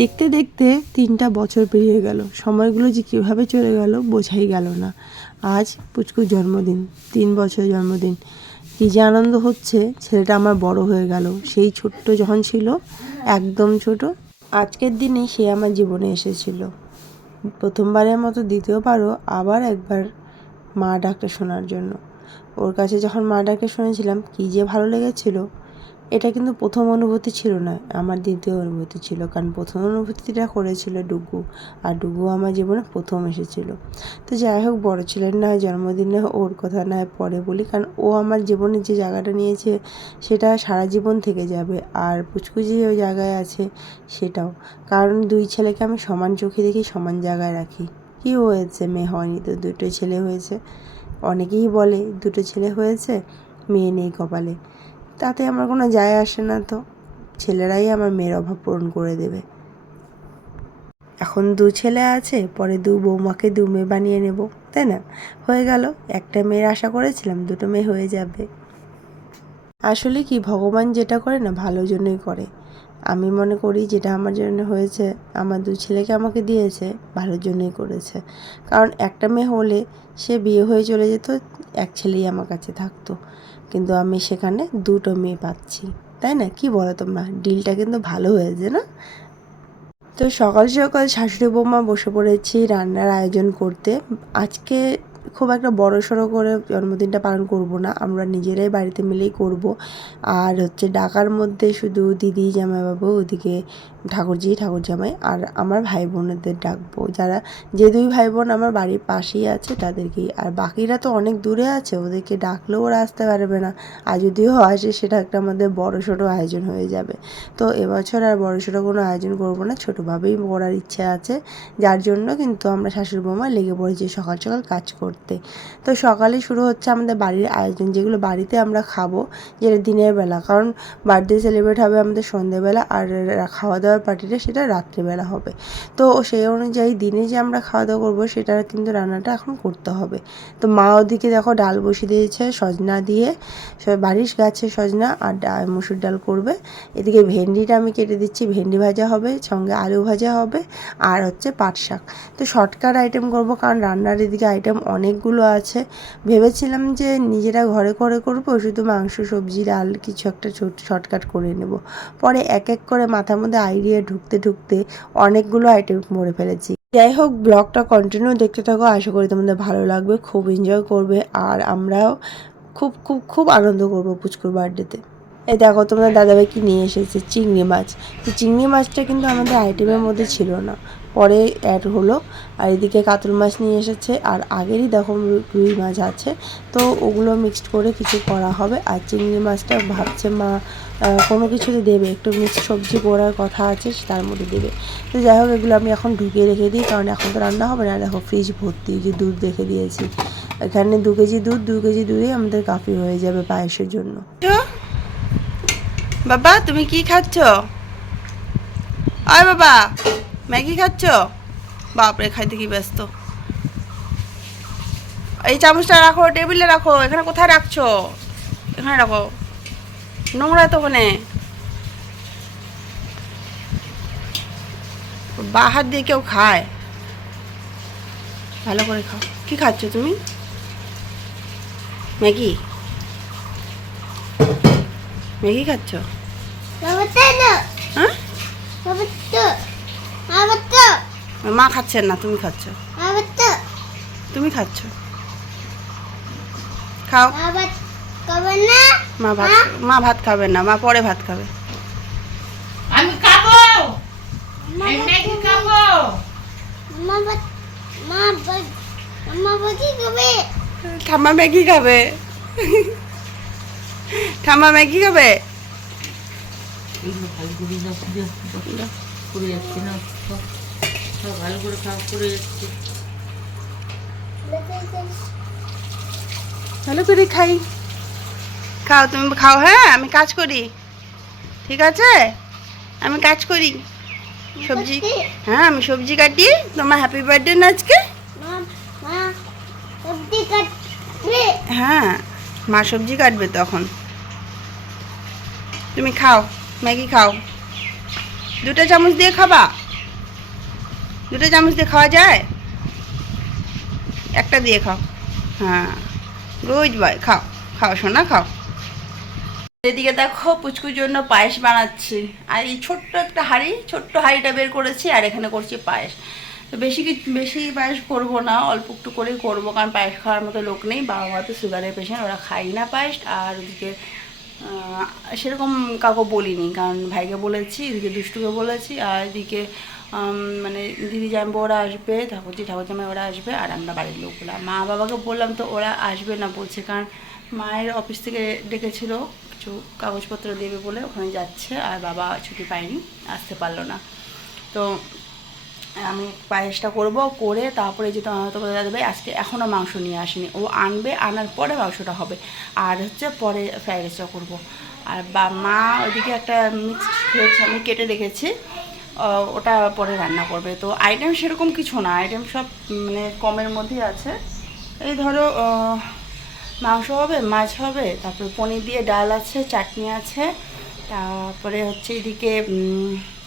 দেখতে দেখতে তিনটা বছর পেরিয়ে গেল। সময়গুলো যে কীভাবে চলে গেল বোঝাই গেল না। আজ পুচকুর জন্মদিন, তিন বছর জন্মদিন। কী যে আনন্দ হচ্ছে, ছেলেটা আমার বড় হয়ে গেল। সেই ছোট্ট যখন ছিল, একদম ছোট, আজকের দিনে সে আমার জীবনে এসেছিল। প্রথমবারের মতো, দ্বিতীয়বারও আবার একবার মা ডাকটা শোনার জন্য। ওর কাছে যখন মা ডাকে শুনেছিলাম, কী যে ভালো লেগেছিল এটা কিন্তু প্রথম অনুভূতি ছিল না, আমার দ্বিতীয় অনুভূতি ছিল। কারণ প্রথম অনুভূতিটা করেছিল ডুগু, আর ডুগু আমার জীবনে প্রথম এসেছিল। তো যাই হোক, বড় ছেলের না জন্মদিনে ওর কথা, না পরে বলি। কারণ ও আমার জীবনে যে জায়গাটা নিয়েছে, সেটা সারা জীবন থেকে যাবে। আর পুচকু যে জায়গায় আছে, সেটাও। কারণ দুই ছেলেকে আমি সমান চোখে দেখি, সমান জায়গায় রাখি। কী হয়েছে? মেয়ে হয়নি তো, দুটো ছেলে হয়েছে। অনেকেই বলে, দুটো ছেলে হয়েছে, মেয়ে নেই কপালে। তাতে আমার কোনো যায় আসে না তো। ছেলেরাই আমার মেয়ের অভাব পূরণ করে দেবে। এখন দু ছেলে আছে, পরে দু বৌমাকে দু মেয়ে বানিয়ে নেব, তাই না? হয়ে গেল, একটা মেয়ের আশা করেছিলাম, দুটো মেয়ে হয়ে যাবে। আসলে কি, ভগবান যেটা করে না, ভালো জন্যই করে। আমি মনে করি যেটা আমার জন্য হয়েছে, আমার দু ছেলেকে আমাকে দিয়েছে, ভালোর জন্যই করেছে। কারণ একটা মেয়ে হলে সে বিয়ে হয়ে চলে যেত, এক ছেলেই আমার কাছে থাকতো। কিন্তু আমি সেখানে দুটো মেয়ে পাচ্ছি, তাই না? কি বলো তোমরা? ডিলটা কিন্তু ভালো হয়েছে না? তো সকাল সকাল শাশুড়ি বৌমা বসে পড়েছি রান্নার আয়োজন করতে। আজকে খুব একটা বড় সড়ো করে জন্মদিনটা পালন করব না, আমরা নিজেরাই বাড়িতে মিলেই করব। আর হচ্ছে ডাকার মধ্যে শুধু দিদি, জামাইবাবু, ওদিকে ঠাকুরজি ঠাকুর জামাই আর আমার ভাই বোনেদের ডাকবো। যারা, যে দুই ভাই বোন আমার বাড়ির পাশেই আছে তাদেরকেই। আর বাকিরা তো অনেক দূরে আছে, ওদেরকে ডাকলেও ওরা আসতে পারবে না। আর যদিও আসে, সেটা একটা আমাদের বড় সড়ো আয়োজন হয়ে যাবে। তো এবছর আর বড় সড়ো কোনো আয়োজন করব না, ছোটোভাবেই করার ইচ্ছে আছে। যার জন্য কিন্তু আমরা শাশুড়ি বৌমা লেগে পড়েছি সকাল সকাল কাজ করতে। তো সকালে শুরু হচ্ছে আমাদের বাড়ির আয়োজন, যেগুলো বাড়িতে আমরা খাব যেটা দিনের বেলা। কারণ বার্থডে সেলিব্রেট হবে আমাদের সন্ধেবেলা আর খাওয়া দাওয়ার পার্টিটা সেটা রাত্রিবেলা হবে। তো সেই অনুযায়ী দিনে যে আমরা খাওয়া দাওয়া করব, সেটা কিন্তু রান্নাটা এখন করতে হবে। তো মা ওদিকে দেখো ডাল বসিয়ে দিয়েছে সজনা দিয়ে। বাড়ির গাছে সজনা আর ডাল মুসুর ডাল করবে। এদিকে ভেন্ডিটা আমি কেটে দিচ্ছি। ভেন্ডি ভাজা হবে, সঙ্গে আলু ভাজা হবে আর হচ্ছে পাট শাক। তো শর্টকাট আইটেম করব কারণ রান্নার এদিকে আইটেম অনেকগুলো আছে। ভেবেছিলাম যে নিজেরা ঘরে করে করব, শুধু মাংস, সবজি, ডাল কিছু একটা শর্টকাট করে নেব। পরে এক এক করে মাথার মধ্যে আইডিয়া ঢুকতে ঢুকতে অনেকগুলো আইটেম মরে ফেলেছি। যাই হোক ব্লগটা কন্টিনিউ দেখতে থাকো। আশা করি তোমাদের ভালো লাগবে, খুব এনজয় করবে, আর আমরাও খুব খুব খুব আনন্দ করব পুচকুর বার্থডেতে এই দেখো, তোমাদের দাদাভাই কি নিয়ে এসেছে? চিংড়ি মাছ। তো চিংড়ি মাছটা কিন্তু আমাদের আইটেমের মধ্যে ছিল না। পরে অ্যাড হলো। আর এদিকে কাতল মাছ নিয়ে এসেছে, আর আগেরই দেখো রুই- মাছ আছে। তো ওগুলো মিক্সড করে কিছু করা হবে। আর চিংড়ি মাছটা ভাবছে মা কোনো কিছুতে দেবে। একটু মিক্সড সবজি করার কথা আছে, তার মধ্যে দেবে। তো যাই হোক, এগুলো আমি এখন ঢুকিয়ে রেখে দিই, কারণ এখন তো রান্না হবে না। দেখো ফ্রিজ ভর্তি, যে দুধ রেখে দিয়েছি। এখানে দু কেজি দুধ, দু কেজি দুধে আমাদের কাফি হয়ে যাবে পায়েসের জন্য। বাবা, তুমি কি খাচ্ছ? আয় বাবা। ম্যাগি খাচ্ছ? বাপরে খাইতে কি ব্যস্ত? এই চামচটা রাখো টেবিলে রাখো এখানে কোথায় রাখছো? এখানে রাখো। নোংরা তো ওখানে। বাহার দিয়ে কেউ খায়? ভালো করে খাও। কি খাচ্ছ তুমি? ম্যাগি? ম্যাগি খাচ্ছ? হ্যাঁ? মা খাচ্ছেন না তুমি খাচ্ছ তুমি খাচ্ছ খাও মা ভাত মা ভাত খাবে না মা পরে ভাত খাবে আমি খাব আমি ম্যাগি খাব ঠাম্মা ম্যাগি খাবে ঠাম্মা ম্যাগি খাবে এগুলো ভালো করে যাচ্ছে না সব ভালো করে খাওয়া করে যাচ্ছে। ভালো করে খাই। খাও, তুমি খাও হ্যাঁ আমি কাজ করি। ঠিক আছে? আমি কাজ করি। সবজি হ্যাঁ আমি সবজি কাটি। তোমার হ্যাপি বার্থডে না আজকে? হ্যাঁ মা সবজি কাটবে তখন। তুমি খাও, ম্যাগি খাও। দুটো চামচ দিয়ে খাবা? দুটো চামচ দিয়ে খাওয়া যায়? একটা দিয়ে খাও। হ্যাঁ। রোজ বয় খাও খাও সোনা, খাও। এদিকে দেখো পুচকুর জন্য পায়েস বানাচ্ছি। আর এই ছোট্ট একটা হাঁড়ি, ছোট্ট হাঁড়িটা বের করেছি আর এখানে করছি পায়েস। তো বেশি কিছু বেশি পায়েস করব না, অল্প একটু করেই করব, কারণ পায়েস খাওয়ার মতো লোক নেই বাবা মা তো সুগারের পেশেন্ট ওরা খাই না পায়েস। আর ওদিকে সেরকম কাউকে বলিনি, কারণ ভাইকে বলেছি, এদিকে দুষ্টুকে বলেছি, আর এদিকে মানে দিদি জামাই ওরা আসবে। ঠাকুরজি ঠাকুর জামাই ওরা আসবে। আর আমরা বাড়ির লোকগুলো মা বাবাকে বললাম তো ওরা আসবে না। বলছে, কারণ মায়ের অফিস থেকে ডেকেছিল, কিছু কাগজপত্র দেবে বলে ওখানে যাচ্ছে, আর বাবা ছুটি পায়নি, আসতে পারল না। তো আমি পায়েসটা করব, করে তারপরে যে তোমাদের দাদা ভাই, আজকে এখনও মাংস নিয়ে আসেনি। ও আনবে, আনার পরে মাংসটা হবে। আর হচ্ছে পরে ফ্রাইড রাইসটা করব। আর বা, মা ওইদিকে একটা মিক্সড ভেজ আমি কেটে রেখেছি। ওটা পরে রান্না করবে তো আইটেম সেরকম কিছু না আইটেম সব মানে কমের মধ্যেই আছে এই ধরো মাংস হবে, মাছ হবে, তারপরে পনির দিয়ে ডাল আছে, চাটনি আছে, তারপরে হচ্ছে এদিকে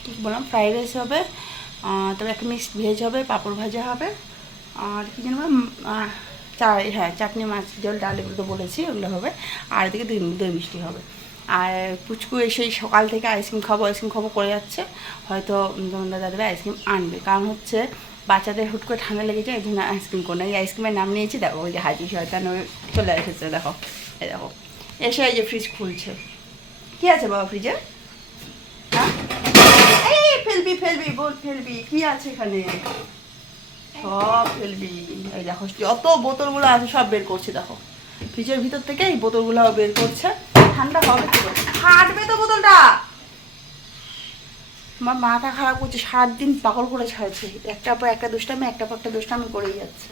কী বললাম ফ্রাইড রাইস হবে তারপরে একটা মিক্সড ভেজ হবে, পাঁপড় ভাজা হবে, আর কি বললাম? চা হ্যাঁ চাটনি, মাছ, জল, ডাল এগুলো তো বলেছি, ওগুলো হবে, আর এদিকে দই দই মিষ্টি হবে আর পুচকু এসেই সকাল থেকে আইসক্রিম খাব আইসক্রিম খাব করে যাচ্ছে। হয়তো তোমাদের দাদাভাই আইসক্রিম আনবে। কারণ হচ্ছে বাচ্চাদের হুট করে ঠান্ডা লেগে যায় এই জন্য আইসক্রিম করে এই আইসক্রিমের নাম নিয়েছি, দেখো, ওই যে হাজি শয়তান, ওই চলে এসেছে, দেখো। এই দেখো। এসে এই যে ফ্রিজ খুলছে। কি আছে বাবা ফ্রিজে হ্যাঁ? এই ফেলবি ফেলবি, বল ফেলবি, কি আছে এখানে? সব ফেলবি। এই দেখো, যত বোতলগুলো আছে সব বের করছে, দেখো। ফ্রিজের ভিতর থেকে এই বোতলগুলো বের করছে। ঠান্ডা হবে কি ফাটবে তো বোতলটা। আমার মাথা খারাপ করছে সাত দিন পাগল করে ছাড়ছে। একটা পর একটা দুষ্টামি একটা পর একটা দুষ্টামি করেই যাচ্ছে।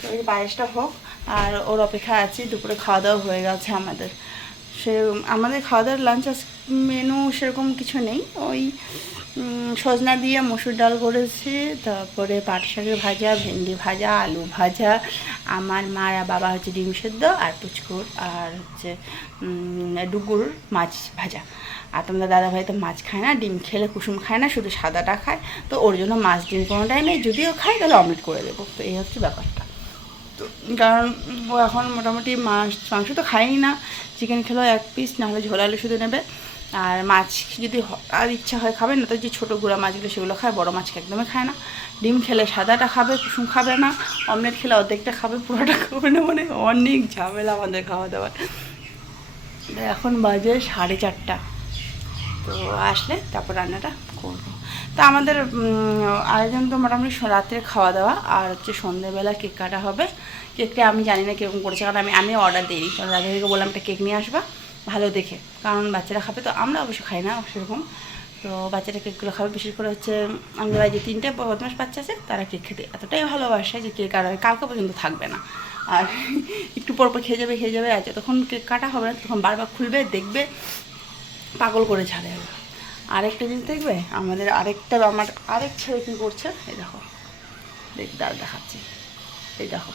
তো এই পায়েসটা হোক আর ওর অপেক্ষা আছি দুপুরে খাওয়া দাওয়া হয়ে গেছে আমাদের। সে আমাদের খাওয়া দাওয়ার লাঞ্চ মেনু সেরকম কিছু নেই। ওই সজনা দিয়ে মসুর ডাল করেছি, তারপরে পাট শাকের ভাজা, ভেন্ডি ভাজা, আলু ভাজা, আমার মা আর বাবা হচ্ছে ডিম সেদ্ধ, আর পুচকুর, আর হচ্ছে ডুগুর মাছ ভাজা। আর তোমরা দাদা ভাই তো মাছ খায় না, ডিম খেলে কুসুম খায় না, শুধু সাদাটা খায়, তো ওর জন্য মাছ ডিম কোনোটাই নেই যদিও খায়, তাহলে অমলেট করে দেবো। তো এই হচ্ছে ব্যাপারটা। তো, কারণ ও এখন মোটামুটি মাছ, মাংস তো খায়ই না। চিকেন খেলেও এক পিস নাহলে ঝোল আলু শুধু নেবে। আর মাছ যদি আর ইচ্ছা হয় খাবে, না তো যে ছোটো গুঁড়া মাছগুলো সেগুলো খায়, বড় মাছকে একদমই খায় না। ডিম খেলে সাদাটা খাবে, কুসুম খাবে না। অমলেট খেলে অর্ধেকটা খাবে, পুরোটা খাবে না মানে অনেক ঝামেলা আমাদের খাওয়া দাওয়ার এখন বাজে সাড়ে চারটা। তো আসলে তারপর রান্নাটা করব। তা আমাদের আয়োজন তো মোটামুটি রাত্রে খাওয়া দাওয়া আর হচ্ছে সন্ধ্যেবেলা কেক কাটা হবে। কেকটা আমি জানি না কীরকম করেছে কারণ আমি আমি অর্ডার দিই কারণ রাজাকে বললাম, একটা কেক নিয়ে আসবা, ভালো দেখে। কারণ বাচ্চারা খাবে তো, আমরা অবশ্য খাই না সেরকম। তো বাচ্চারা কেকগুলো খাবে, বিশেষ করে হচ্ছে আমাদের বাড়িতে তিনটে বদমাস বাচ্চা আছে, তারা কেক খেতে এতটাই ভালোবাসে যে কেক আর কালকে পর্যন্ত থাকবে না। আর একটু পর পর খেয়ে যাবে খেয়ে যাবে, আর যতক্ষণ কেক কাটা হবে না তখন বারবার খুলবে, দেখবে, পাগল করে ছাড়ে আরেকটা জিনিস দেখবে? আমাদের আরেকটা আমার আরেক ছেলে কী করছে? এই দেখো। দেখ দাঁড় দেখাচ্ছি। এই দেখো।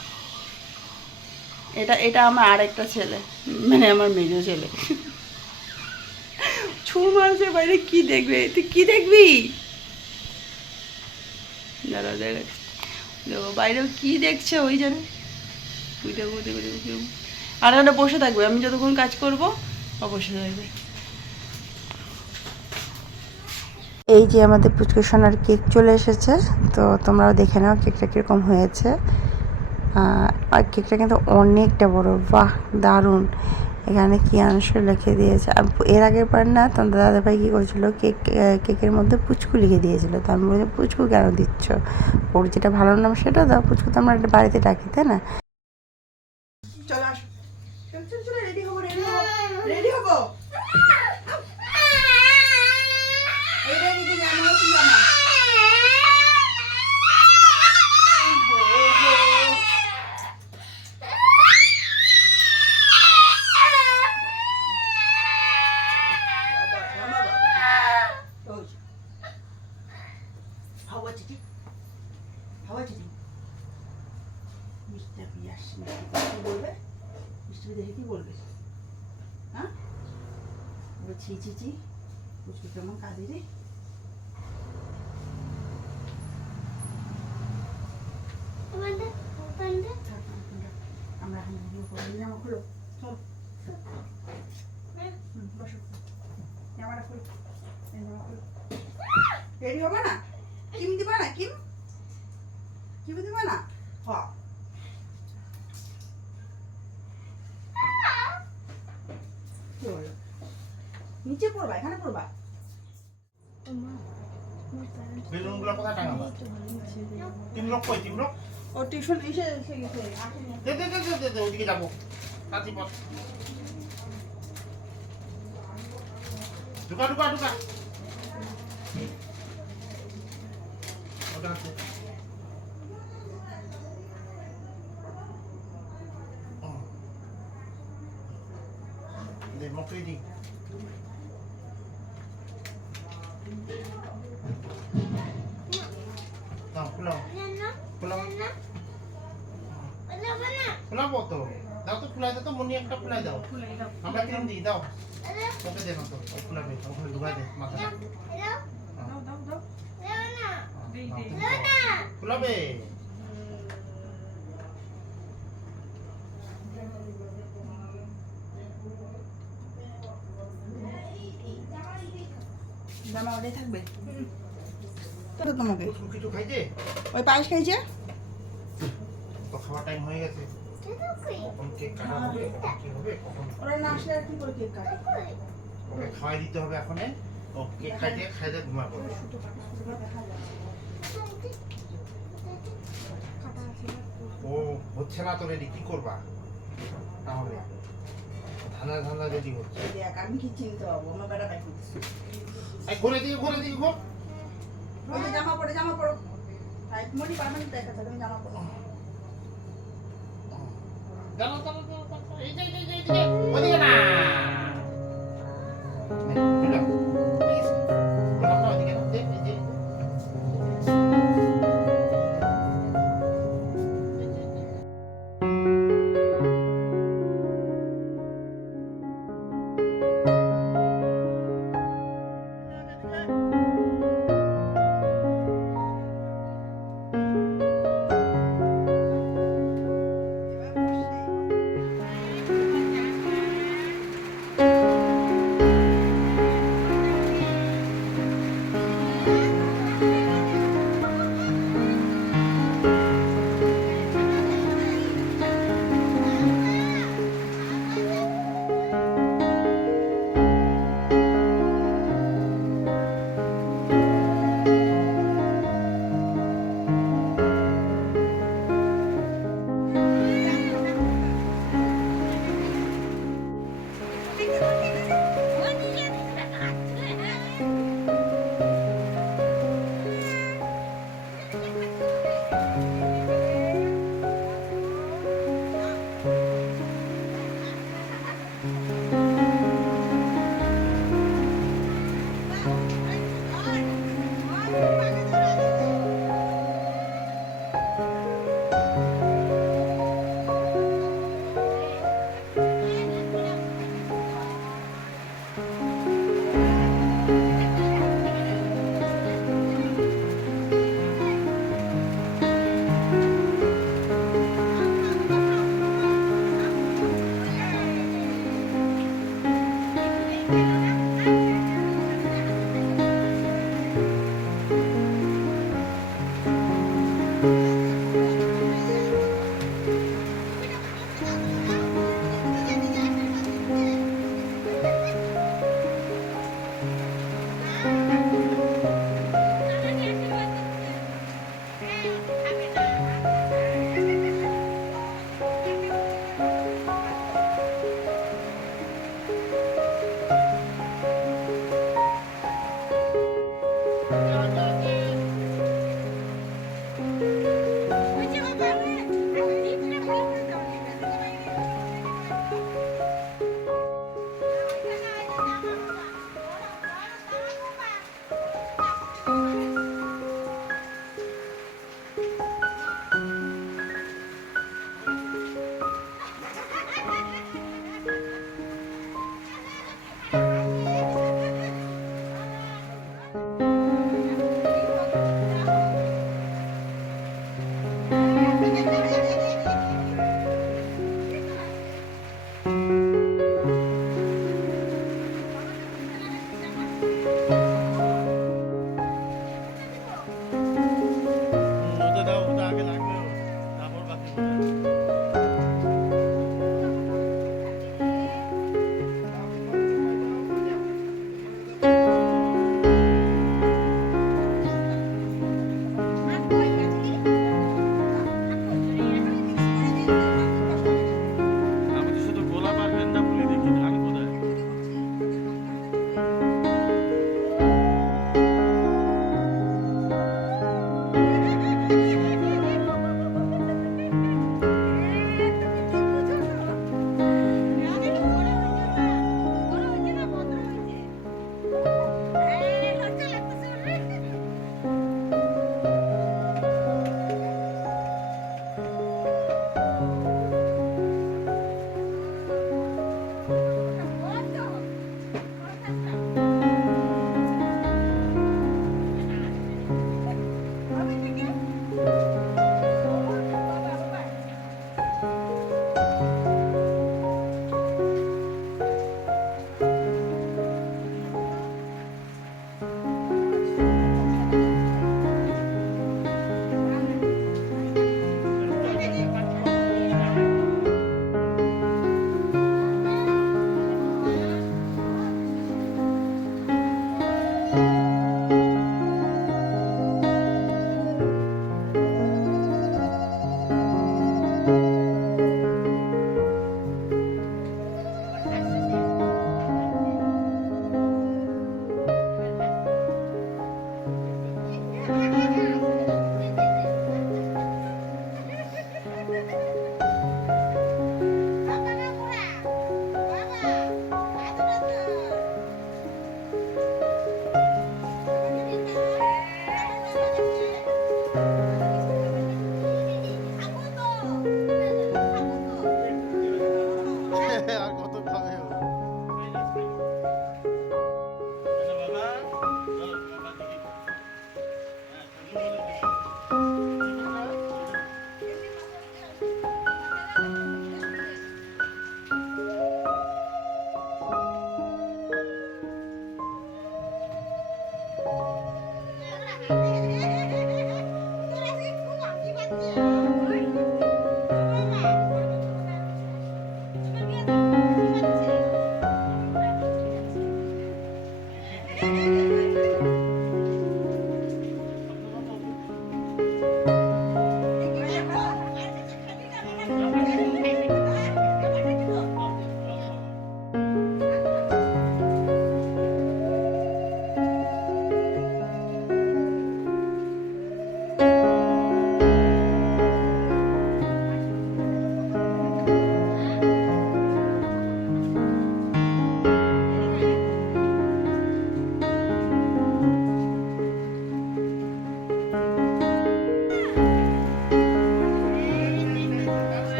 এটা এটা আমার আরেকটা ছেলে। মানে আমার মেজো ছেলে। ছু মারছে বাইরে কি দেখবে? তুই কি দেখবি? দেখাচ্ছি দেখো বাইরে ও কি দেখছে ওই জানে। ওই দেখো ওই দেখো, ওই দেখো, ওই দেখো। আর বসে থাকবে। আমি যতক্ষণ কাজ করব বসে থাকবে। এই যে আমাদের পুচকু সোনার কেক চলে এসেছে, তো তোমরাও দেখে নাও কেকটা কীরকম হয়েছে। আর কেকটা কিন্তু অনেকটা বড়, বাহ, দারুণ। এখানে কি অংশ লিখে দিয়েছে। আর এর আগের বার না তোমাদের দাদাভাই কী করেছিল, কেক কেকের মধ্যে পুচকু লিখে দিয়েছিল। তো আমি বলছি পুচকু কেন দিচ্ছ? ওর যেটা ভালো নাম সেটা দাও, পুচকু তো আমরা বাড়িতে ডাকি, তাই না? বলে ছি ছি ছি। পুচকু কেমন কাঁদে রে আমরা হাঁড়িগুলো করে নিলাম খুলো। চলো। হ্যাঁ। বসো। রেডি হবে না? কিম দিবা না কিম? কিম দিবা না? হ। নিচে পড়বা এখানে পড়বা। বেলুনগুলো কোথায় টাঙাবো? তিমরক কই তিমরক ও টিউশন এসে এসে গেছে। দে দে দে দে, দে দে ওদিকে যাব। তাঁতি পথ। ঢুকা ঢুকা ঢুকা। ওটা আছে ও। দে মকড়ি দি খুলাও তো দাও তো খুলাই দাও তো মনি একটা খুলাই দাও। আমরা ক্রিম দিই দাও। ওকে দে না তো ও খুলাবে ওখানে ঢুকাই দে মাথাটা। দাও দাও। দাও খুলাবে জামা থাকবে। তো তোমাকে। কিছু খাইছে? ওই পায়েস খাইছে? তো খাওয়ার টাইম হয়ে গেছে। কখন কেক কাটা হবে কখন কি হবে কখন ওরা না আসলে কি করে কেক কাটে? ওকে খাওয়াই দিতে হবে এখন ও কেক খাইতে খাইতে ঘুমা পড়বে। ও হচ্ছে না তো রেডি কি করবা? তাহলে। ধান্দা ধান্দা রেডি হচ্ছে। দেখ আমি কি চিনতে পারব আমার পাই এই ঘুরে দিকে ঘুরে দিকে ঘুর। ওই যে জামা পরে জামা পরো তাই মনি পারমানেন্ট দেখা তুমি জামা পরো দাঁড়াও দাঁড়াও দাঁড়াও দাঁড়াও। এই যে এই যে, এই